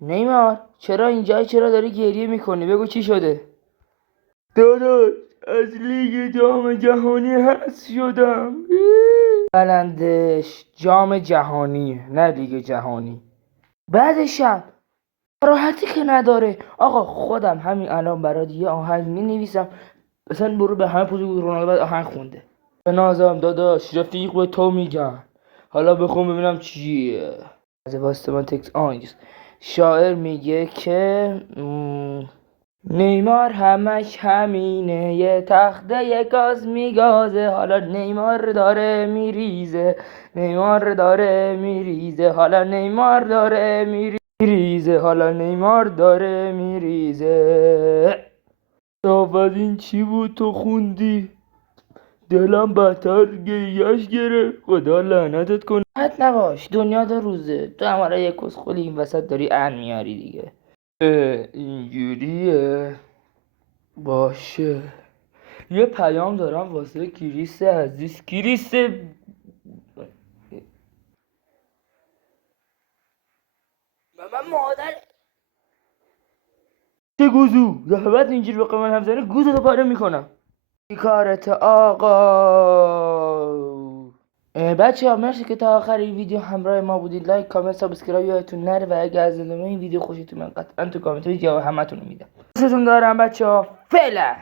نیمار چرا اینجایی؟ چرا داری گریه میکنی؟ بگو چی شده؟ داداش از لیگ جام جهانی حذف شدم. بلندش جام جهانی نه لیگ جهانی. بعدشم راحتی که نداره. آقا خودم همین الان برات یه آهنگ مینویسم، مثلا برو به همه پوزی رونالدو بعد آهنگ خونده. به نازم داداش رفیق به تو میگن، حالا بخون ببینم چیه. از واسه من تکس اینجاست. شاعر میگه که نیمار همش همینه، یه تخته یه گاز میگازه، حالا نیمار داره میریزه، نیمار داره میریزه، حالا نیمار داره میریزه، حالا نیمار داره میریزه. این چی بود تو خوندی؟ دلم بدتر گریهش گرفت. خدا لعنتت کنه. حد نباش، دنیا دو روزه. تو هم حالا یه کسخلی این وسط داری ان میاری دیگه. اینجوریه باشه. یه پیام دارم واسه کریس عزیز. کریس من مادر چه گوزو زحمت اینجوری به من هم زنه گوزو رو پاره میکنم. چی کارت آقا؟ بچه ها مرسی که تا آخر این ویدیو همراه ما بودید. لایک کامنت سابسکرایب یادتون نره و اگه از ادامه این ویدیو خوشتون من قطعا تو کامنت جواب همتون رو میدم. دوستتون دارم بچه ها. فعلا.